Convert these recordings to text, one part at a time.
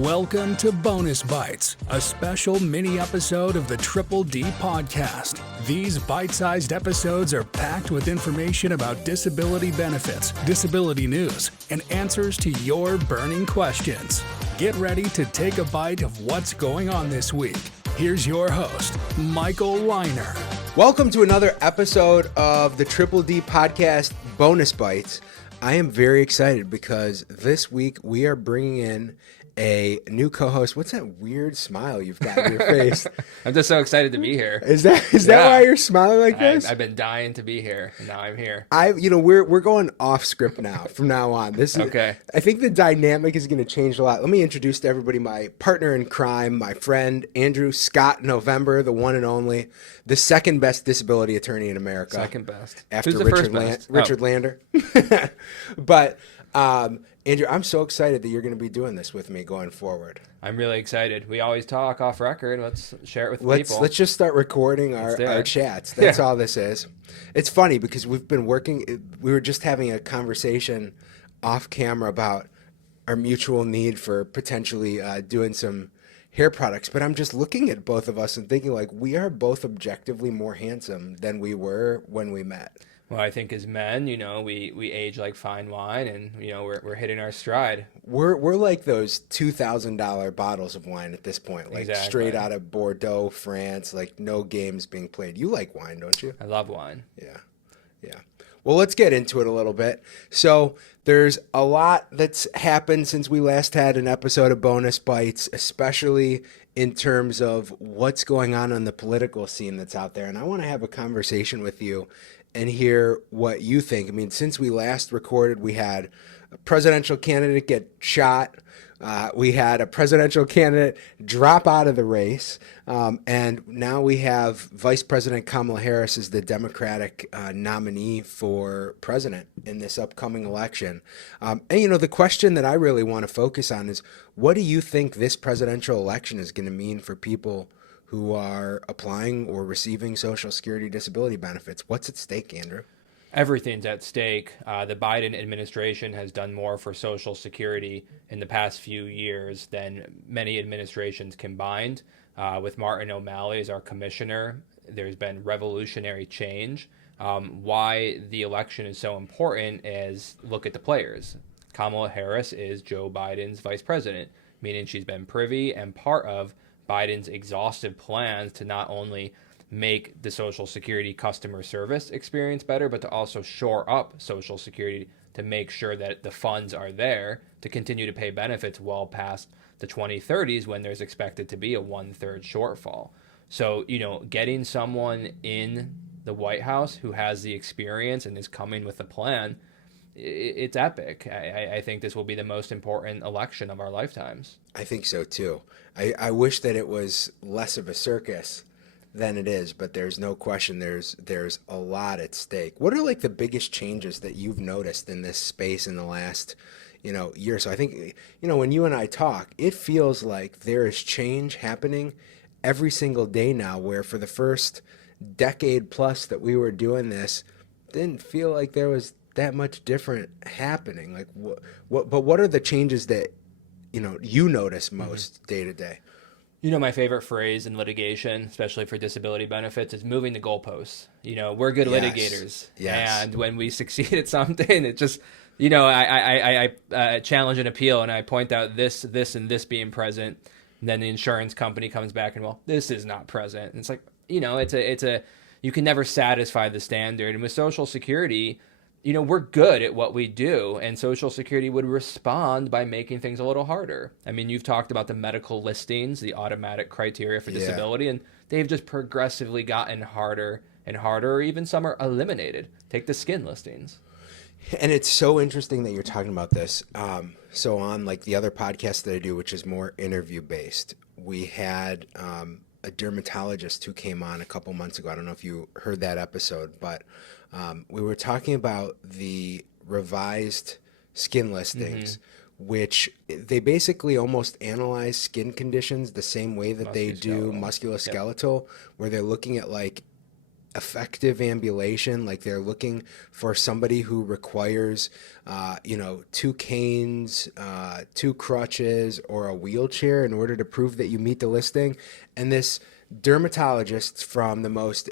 Welcome to Bonus Bytes, a special mini episode of the Triple D podcast. These bite-sized episodes are packed with information about disability benefits, disability news, and answers to your burning questions. Get ready to take a bite of what's going on this week. Here's your host, Michael Liner. Welcome to another episode of the Triple D podcast, Bonus Bytes. I am very excited because this week we are bringing in a new co-host. What's that weird smile you've got on your face? I'm just so excited to be here. Is that why you're smiling like this? I've been dying to be here, and now I'm here. We're going off script now. From now on, this is okay. I think the dynamic is going to change a lot. Let me introduce to everybody my partner in crime, my friend Andrew Scott November, the one and only, the second best disability attorney in America. Second best after Who's the Richard first best? Richard Lander. But Andrew, I'm so excited that you're going to be doing this with me going forward. I'm really excited. We always talk off record. Let's share it with people. Let's just start recording our chats. That's all this is. It's funny because we've been working. We were just having a conversation off camera about our mutual need for potentially doing some hair products. But I'm just looking at both of us and thinking like we are both objectively more handsome than we were when we met. Well, I think as men, we age like fine wine, and we're hitting our stride. We're like those $2,000 bottles of wine at this point, like Exactly. Straight out of Bordeaux, France. Like no games being played. You like wine, don't you? I love wine. Yeah. Well, let's get into it a little bit. So there's a lot that's happened since we last had an episode of Bonus Bytes, especially in terms of what's going on the political scene that's out there. And I want to have a conversation with you and hear what you think. I mean, since we last recorded, we had a presidential candidate get shot. We had a presidential candidate drop out of the race. And now we have Vice President Kamala Harris as the Democratic nominee for president in this upcoming election. And, the question that I really want to focus on is, what do you think this presidential election is going to mean for people who are applying or receiving Social Security disability benefits? What's at stake, Andrew? Everything's at stake. The Biden administration has done more for Social Security in the past few years than many administrations combined. With Martin O'Malley as our commissioner, there's been revolutionary change. Why the election is so important is look at the players. Kamala Harris is Joe Biden's vice president, meaning she's been privy and part of Biden's exhaustive plans to not only make the Social Security customer service experience better, but to also shore up Social Security to make sure that the funds are there to continue to pay benefits well past the 2030s when there's expected to be a 1/3 shortfall. So, getting someone in the White House who has the experience and is coming with a plan, it's epic. I think this will be the most important election of our lifetimes. I think so too. I wish that it was less of a circus than it is, but there's no question there's a lot at stake. What are like the biggest changes that you've noticed in this space in the last year? So I think when you and I talk, it feels like there is change happening every single day now, where for the first decade plus that we were doing this, didn't feel like there was that much different happening. Like what are the changes that you notice most day to day? My favorite phrase in litigation, especially for disability benefits, is moving the goalposts. We're good litigators. Yes. And when we succeed at something, it just, I challenge an appeal and I point out this, and this being present. And then the insurance company comes back and, well, this is not present. And it's like, you can never satisfy the standard. And with Social Security, we're good at what we do, and Social Security would respond by making things a little harder. I mean, you've talked about the medical listings, the automatic criteria for disability, and they've just progressively gotten harder and harder, or even some are eliminated. Take the skin listings. And it's so interesting that you're talking about this. So on like the other podcast that I do, which is more interview based, we had a dermatologist who came on a couple months ago. I don't know if you heard that episode, but we were talking about the revised skin listings, which they basically almost analyze skin conditions the same way that they do musculoskeletal, where they're looking at like effective ambulation, like they're looking for somebody who requires, 2 canes, 2 crutches, or a wheelchair in order to prove that you meet the listing. And this dermatologist from the most,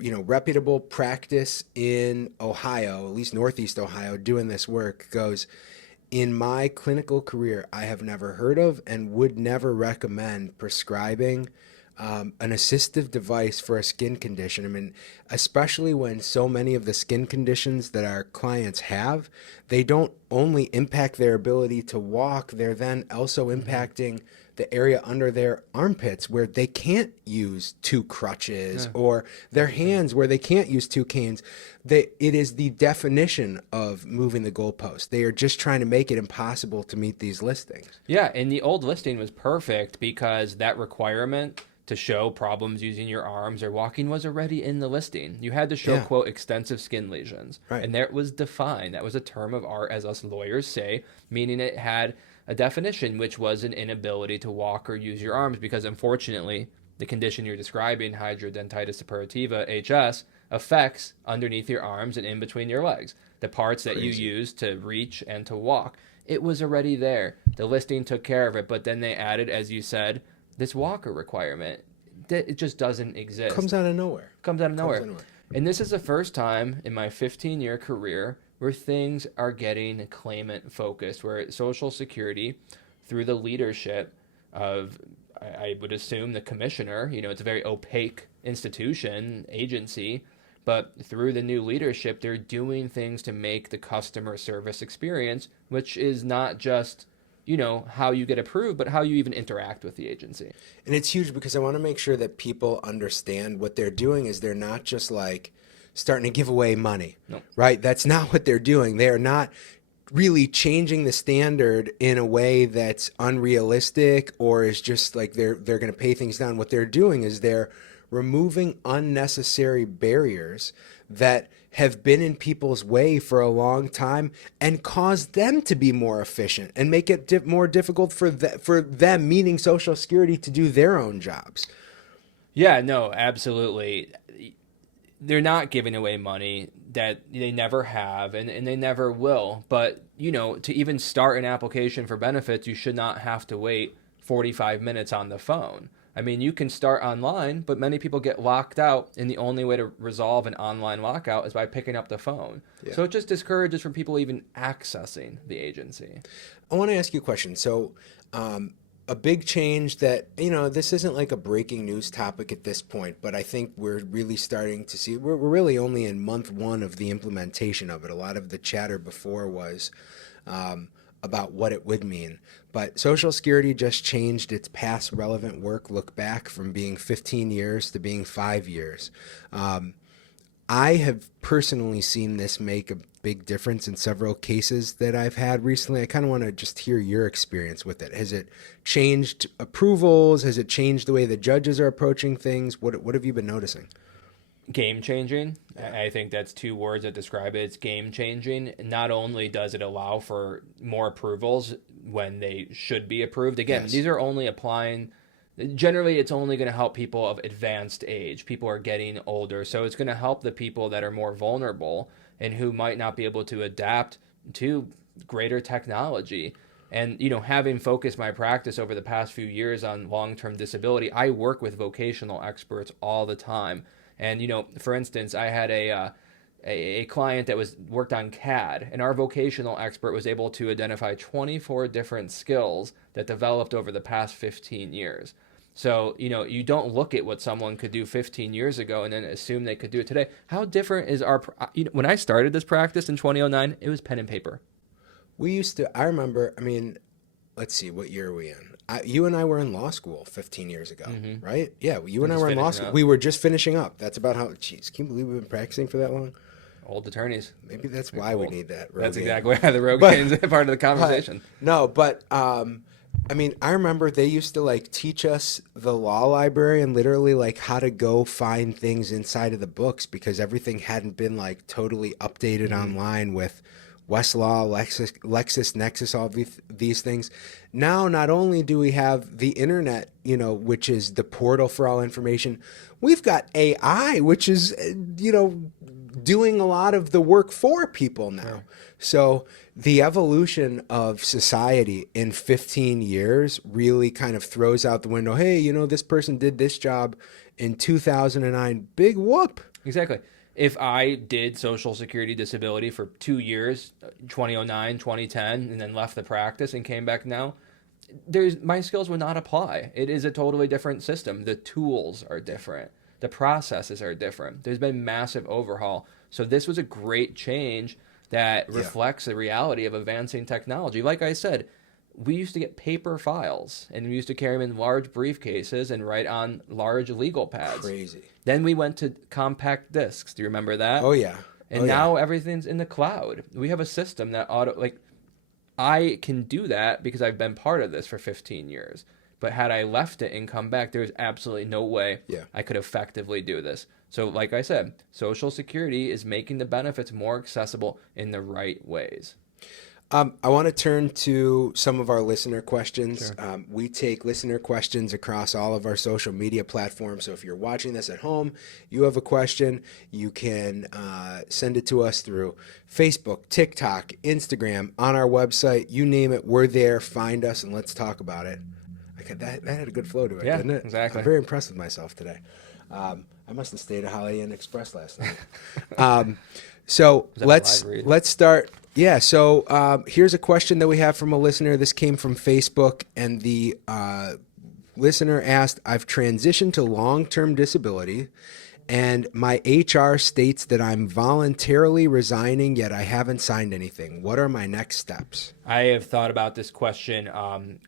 reputable practice in Ohio, at least Northeast Ohio, doing this work goes, in my clinical career, I have never heard of and would never recommend prescribing an assistive device for a skin condition. I mean, especially when so many of the skin conditions that our clients have, they don't only impact their ability to walk, they're then also impacting the area under their armpits where they can't use 2 crutches, or their hands where they can't use 2 canes. It is the definition of moving the goalpost. They are just trying to make it impossible to meet these listings. Yeah, and the old listing was perfect because that requirement to show problems using your arms or walking was already in the listing. You had to show, quote, extensive skin lesions. Right. And there it was defined. That was a term of art, as us lawyers say, meaning it had a definition, which was an inability to walk or use your arms, because unfortunately, the condition you're describing, hidradenitis suppurativa, HS, affects underneath your arms and in between your legs, the parts that you use to reach and to walk. It was already there. The listing took care of it, but then they added, as you said, this walker requirement. That it just doesn't exist. Comes out of nowhere. And this is the first time in my 15-year career where things are getting claimant focused, where Social Security, through the leadership of, I would assume, the commissioner, it's a very opaque institution, agency, but through the new leadership, they're doing things to make the customer service experience, which is not just, how you get approved, but how you even interact with the agency. And it's huge because I want to make sure that people understand what they're doing is they're not just like starting to give away money, right? That's not what they're doing. They are not really changing the standard in a way that's unrealistic or is just like they're going to pay things down. What they're doing is they're removing unnecessary barriers that have been in people's way for a long time and cause them to be more efficient and make it more difficult for them, meaning Social Security, to do their own jobs. Yeah, no, absolutely. They're not giving away money that they never have and they never will. But, to even start an application for benefits, you should not have to wait 45 minutes on the phone. I mean, you can start online, but many people get locked out, and the only way to resolve an online lockout is by picking up the phone. Yeah. So it just discourages from people even accessing the agency. I want to ask you a question. So a big change that, this isn't like a breaking news topic at this point, but I think we're really starting to see, we're really only in month 1 of the implementation of it. A lot of the chatter before was about what it would mean. But Social Security just changed its past relevant work look back from being 15 years to being 5 years. I have personally seen this make a big difference in several cases that I've had recently. I kind of want to just hear your experience with it. Has it changed approvals? Has it changed the way the judges are approaching things? What have you been noticing? Game changing. I think that's 2 words that describe it. It's game changing. Not only does it allow for more approvals when they should be approved. Again, these are only applying. Generally, it's only going to help people of advanced age. People are getting older. So it's going to help the people that are more vulnerable and who might not be able to adapt to greater technology. And, having focused my practice over the past few years on long-term disability, I work with vocational experts all the time. And, for instance, I had a client that worked on CAD, and our vocational expert was able to identify 24 different skills that developed over the past 15 years. So, you don't look at what someone could do 15 years ago and then assume they could do it today. How different is when I started this practice in 2009, it was pen and paper. I remember, let's see, what year are we in? You and I were in law school 15 years ago, right? Yeah, you and I were in law school. We were just finishing up. That's about how, can you believe we've been practicing for that long? Old attorneys. Maybe that's why we need that. That's exactly why the Rogaine's part of the conversation. I remember they used to teach us the law library and literally how to go find things inside of the books because everything hadn't been totally updated online with Westlaw, LexisNexis, all these things. Now, not only do we have the internet, which is the portal for all information, we've got AI, which is, doing a lot of the work for people now. Yeah. So the evolution of society in 15 years really kind of throws out the window. Hey, this person did this job in 2009. Big whoop. Exactly. If I did Social Security disability for 2 years, 2009, 2010, and then left the practice and came back now, my skills would not apply. It is a totally different system. The tools are different. The processes are different. There's been massive overhaul. So this was a great change that reflects the reality of advancing technology. Like I said, we used to get paper files, and we used to carry them in large briefcases and write on large legal pads. Crazy. Then we went to compact discs. Do you remember that? Oh, yeah. And now everything's in the cloud. We have a system that I can do that because I've been part of this for 15 years. But had I left it and come back, there's absolutely no way I could effectively do this. So like I said, Social Security is making the benefits more accessible in the right ways. I want to turn to some of our listener questions. Sure. We take listener questions across all of our social media platforms. So if you're watching this at home, you have a question, you can send it to us through Facebook, TikTok, Instagram, on our website. You name it, we're there. Find us and let's talk about it. That had a good flow to it, didn't it? Exactly. I'm very impressed with myself today. I must have stayed at Holiday Inn Express last night. So let's start. Yeah, so here's a question that we have from a listener. This came from Facebook, and the listener asked, I've transitioned to long-term disability, and my HR states that I'm voluntarily resigning, yet I haven't signed anything. What are my next steps? I have thought about this question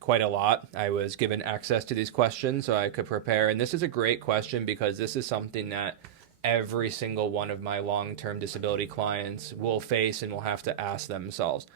quite a lot. I was given access to these questions so I could prepare, and this is a great question because this is something that every single one of my long-term disability clients will face and will have to ask themselves.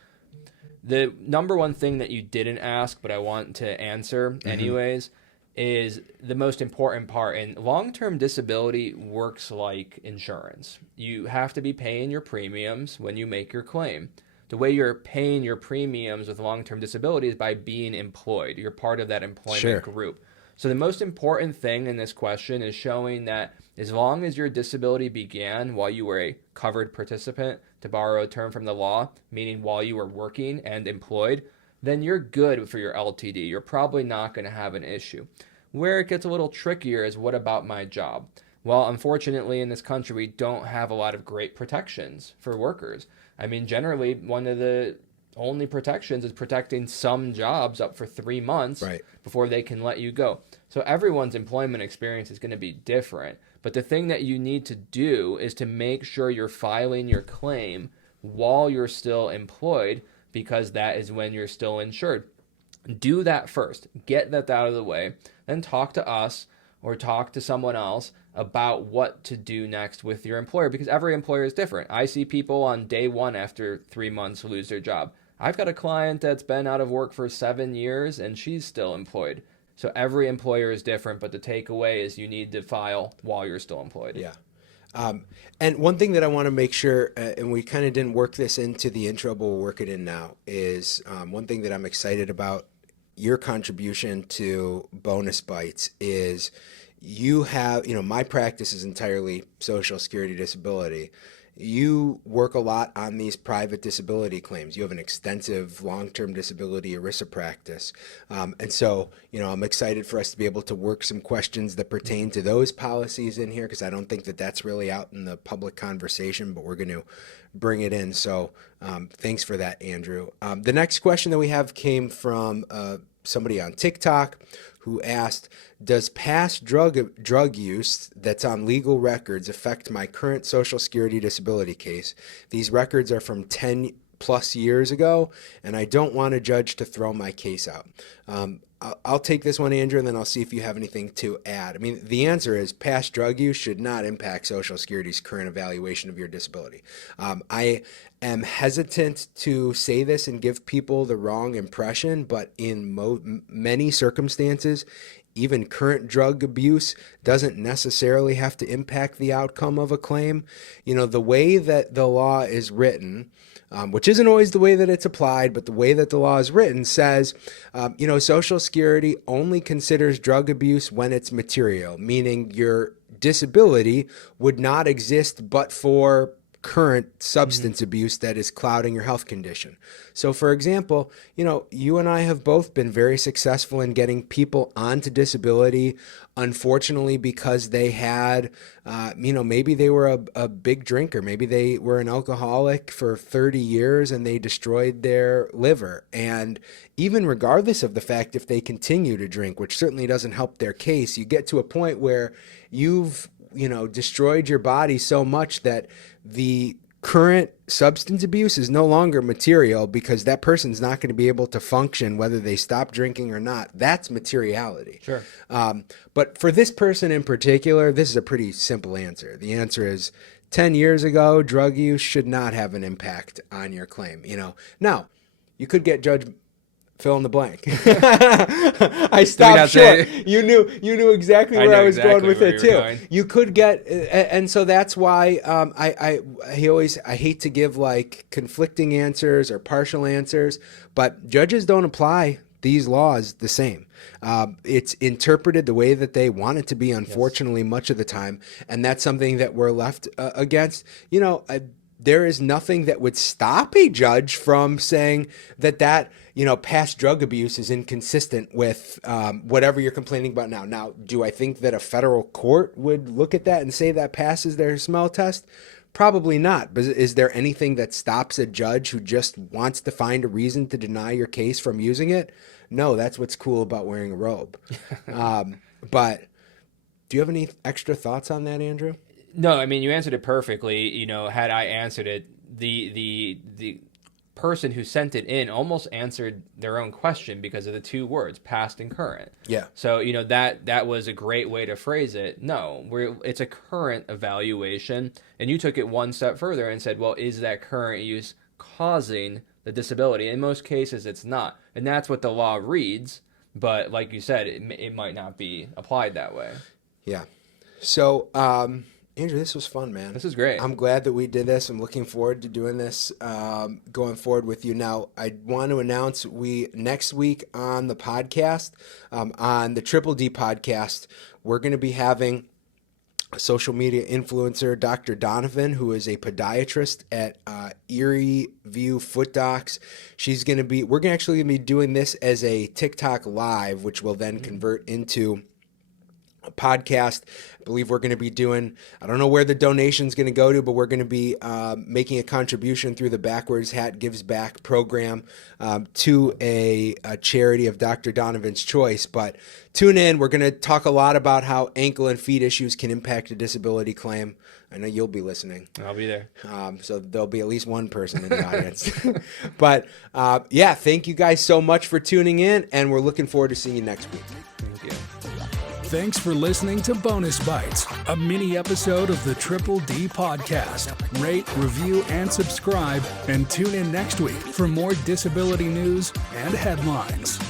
The number one thing that you didn't ask, but I want to answer anyways, is the most important part. And long-term disability works like insurance. You have to be paying your premiums when you make your claim. The way you're paying your premiums with long-term disability is by being employed. You're part of that employment group. So the most important thing in this question is showing that as long as your disability began while you were a covered participant, to borrow a term from the law, meaning while you were working and employed, then you're good for your LTD. You're probably not going to have an issue. Where it gets a little trickier is, what about my job? Well, unfortunately, in this country, we don't have a lot of great protections for workers. I mean, generally, one of the only protections is protecting some jobs up for 3 months before they can let you go. So everyone's employment experience is going to be different. But the thing that you need to do is to make sure you're filing your claim while you're still employed, because that is when you're still insured. Do that first. Get that out of the way. Then talk to us or talk to someone else about what to do next with your employer, because every employer is different. I see people on day one after 3 months lose their job. I've got a client that's been out of work for 7 years and she's still employed. So every employer is different, but the takeaway is you need to file while you're still employed. Yeah. And one thing that I want to make sure, and we kind of didn't work this into the intro, but we'll work it in now, is one thing that I'm excited about your contribution to Bonus Bytes is you have, my practice is entirely Social Security disability. You work a lot on these private disability claims. You have an extensive long-term disability ERISA practice. And so, I'm excited for us to be able to work some questions that pertain to those policies in here, because I don't think that that's really out in the public conversation, but we're going to bring it in. So thanks for that, Andrew. The next question that we have came from somebody on TikTok who asked, does past drug use that's on legal records affect my current Social Security disability case? These records are from 10 plus years ago, and I don't want a judge to throw my case out. I'll take this one, Andrew, and then I'll see if you have anything to add. I mean, the answer is past drug use should not impact Social Security's current evaluation of your disability. I am hesitant to say this and give people the wrong impression, but in many circumstances, even current drug abuse doesn't necessarily have to impact the outcome of a claim. The way that the law is written, which isn't always the way that it's applied, but the way that the law is written says, Social Security only considers drug abuse when it's material, meaning your disability would not exist but for current substance abuse that is clouding your health condition. So for example, you and I have both been very successful in getting people onto disability, unfortunately, because they had, maybe they were a big drinker. Maybe they were an alcoholic for 30 years and they destroyed their liver. And even regardless of the fact if they continue to drink, which certainly doesn't help their case, you get to a point where you've destroyed your body so much that the current substance abuse is no longer material because that person's not going to be able to function whether they stop drinking or not. That's materiality. Sure. But for this person in particular, this is a pretty simple answer. The answer is 10 years ago, drug use should not have an impact on your claim. Now, you could get judged fill in the blank. I stopped short. You knew exactly where I was going with it too. You could get, and so that's why I hate to give like conflicting answers or partial answers, but judges don't apply these laws the same. It's interpreted the way that they want it to be, unfortunately, much of the time, and that's something that we're left against. There is nothing that would stop a judge from saying that past drug abuse is inconsistent with whatever you're complaining about now. Now, do I think that a federal court would look at that and say that passes their smell test? Probably not. But is there anything that stops a judge who just wants to find a reason to deny your case from using it? No, that's what's cool about wearing a robe. But do you have any extra thoughts on that, Andrew? No, I mean, you answered it perfectly. Had I answered it, the person who sent it in almost answered their own question because of the two words, past and current. Yeah. So, that was a great way to phrase it. No, it's a current evaluation. And you took it one step further and said, well, is that current use causing the disability? In most cases, it's not. And that's what the law reads. But like you said, it might not be applied that way. Yeah. So, Andrew, this was fun, man. This is great. I'm glad that we did this. I'm looking forward to doing this going forward with you. Now, I want to announce next week on the podcast, on the Triple D podcast, we're going to be having a social media influencer, Dr. Donovan, who is a podiatrist at Erie View Foot Docs. We're actually going to be doing this as a TikTok live, which will then convert into a podcast. I believe we're going to be doing, I don't know where the donation's going to go to, but we're going to be making a contribution through the Backwards Hat Gives Back program to a charity of Dr. Donovan's choice. But tune in. We're going to talk a lot about how ankle and feet issues can impact a disability claim. I know you'll be listening. I'll be there. So there'll be at least one person in the audience. But thank you guys so much for tuning in, and we're looking forward to seeing you next week. Thank you. Thanks for listening to Bonus Bytes, a mini episode of the Triple D podcast. Rate, review, and subscribe, and tune in next week for more disability news and headlines.